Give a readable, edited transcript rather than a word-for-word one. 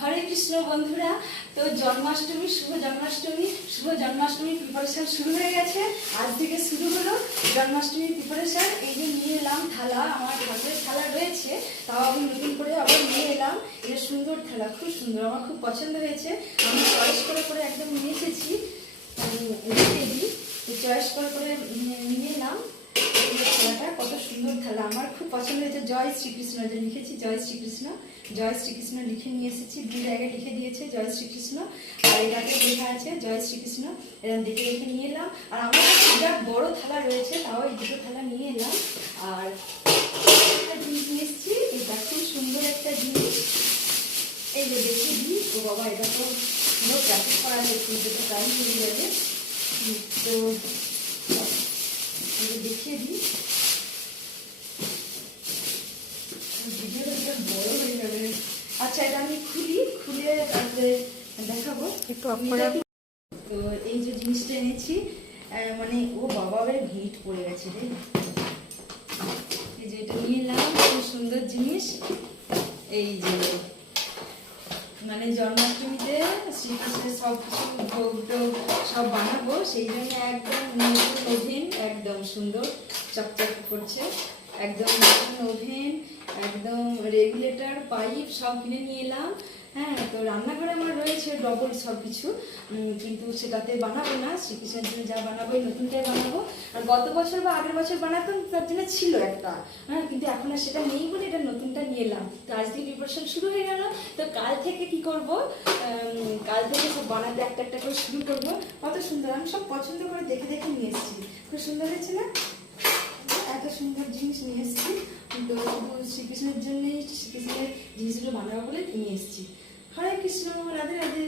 হরে কৃষ্ণ বন্ধুরা। তো জন্মাষ্টমী, শুভ জন্মাষ্টমীর প্রিপারেশন শুরু হয়ে গেছে। আজ থেকে শুরু হলো জন্মাষ্টমীর প্রিপারেশন। এই যে নিয়ে এলাম থালা, আমার ঠাকুরের থালা রয়েছে, তাও আমি নতুন করে আবার নিয়ে এলাম। এটা সুন্দর থালা, খুব সুন্দর, আমার খুব পছন্দ হয়েছে। আমি চয়েস করে করে একদম নিয়ে এসেছি, রেখে দিই। চয়েস করে করে নিয়ে এলাম। থালাটা কত সুন্দর থালা, আমার খুব পছন্দ হয়েছে। জয় শ্রীকৃষ্ণ, যে লিখেছি জয় শ্রীকৃষ্ণ, জয় শ্রীকৃষ্ণ লিখে নিয়ে এসেছি। দুই জায়গায় লিখে দিয়েছে জয় শ্রীকৃষ্ণ, আর এটাতে লেখা আছে জয় শ্রীকৃষ্ণ। এরকম দেখে রেখে নিয়ে এলাম। আর আমার কাছে বিরাট বড় থালা রয়েছে, তাও এই দুটো থালা নিয়ে এলাম। আর একটা জিনিস নিয়ে এসেছি, এটা খুব সুন্দর একটা জিনিস। এই যে দেখিয়ে দিই। ও বাবা, এটা তো পুরো প্র্যাকটিস করা হচ্ছে, যেটা টাইম হয়ে যাবে। তো দেখিয়ে দিই, ভিডিওটা বড় হয়ে যাবে। আচ্ছা, এটা আমি খুলে তারপরে দেখাবো। তো এই যে জিনিসটা এনেছি, মানে ও বাবা ভিট পড়ে গেছে রে। এই যে এটা নিয়ে এলাম, খুব সুন্দর জিনিস। এই যে মানে জন্মাষ্টমীতে শ্রীকৃষ্ণের সব কিছু ভোগ টোগ সব বানাবো, সেই জন্য একদম নতুন ওভেন, একদম সুন্দর চকচক করছে, একদম নতুন ওভেন, একদম রেগুলেটর পাইপ সব কিনে নিয়ে এলাম। হ্যাঁ, তো রান্নাঘরে আমার রয়েছে ডবল সব কিছু, কিন্তু সেটাতে বানাবো না। শ্রীকৃষ্ণের জন্য যা বানাবো এই নতুনটাই বানাবো। আর গত বছর বা আগের বছর বানাতাম, তার জন্য ছিল একটা, হ্যাঁ, কিন্তু এখন আর সেটা নেই বলে এটা নতুনটা নিয়ে এলাম। তো আজ থেকে প্রিপারেশন শুরু হয়ে গেল। তো কাল থেকে কি করব, কাল থেকে সব বানাতে একটা একটা করে শুরু করবো। কত সুন্দর, আমি সব পছন্দ করে দেখে দেখে নিয়ে এসেছি। খুব সুন্দর হয়েছে না? এত সুন্দর জিনিস নিয়ে এসেছি। তো শ্রীকৃষ্ণের জন্যই, শ্রীকৃষ্ণের জিনিসগুলো বানাবো বলে নিয়ে এসেছি। হরে কৃষ্ণ, রাধে রাধে।